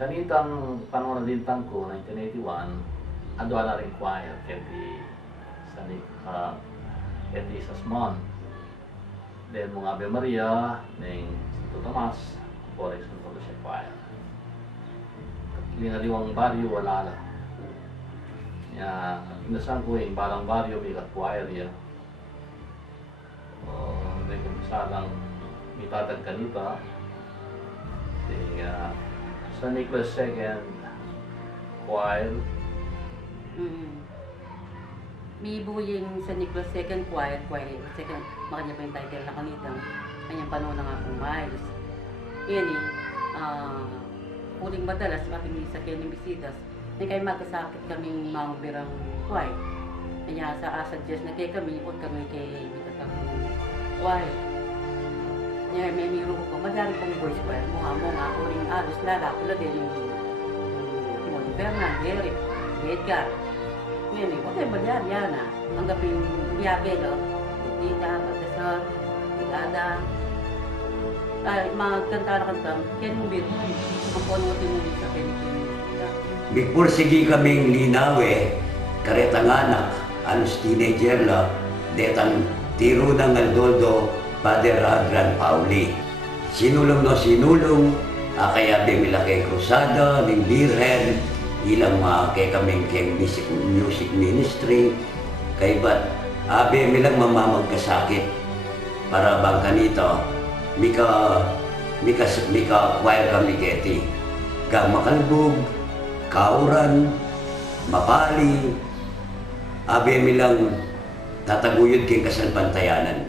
Kanitang panahon na din ko, 1981, ado na rin choir kaya di sa Sasmon. Then mga Ave Maria, ng Santo Tomas, Forex ng todo siya choir. Linaliwang baryo, wala lang. Ya, inasan ko yung barang baryo, may choir ya. May kumisa lang, may tatag kanita. San Nicolas Second Choir. May buying San Nicolas Second Choir, second, makanya pa yung title na kanitang, kanyang panahon na nga kung Miles. Yan huling madalas, ating sa Kenny Bisidas, na kayo magkasakit kaming mga birang choir. Kanya sa suggest na kayo kami, ikot kami kay Bitatang Choir. Ngayon, may miro ko, madari pong voice choir, mga huling alos, lalapula din yung Timothy Fernan, Eric, Edgar. Ngayon, huwag kayo madari yan hanggang yung biyabelo, Tita, Pagkasar, Tita, mga kanta na kanta, kaya nung biro, ang punutin mo sa Pilipinas. Before sige kaming linawe, karetang anak, alos teenager la, detang tiro ng Aldoldo, Father Adrian Pauli. Sinulong no sinulong, kaya bimila kay Cruzada, ng Birhen, ilang mga kay kaming kay music ministry, kay ba't abe milang mamamagkasakit para bang kanito, mika choir kami keti, Makalbog, Kauran, Mapali, abe milang tataguyod kay Kasalpantayanan.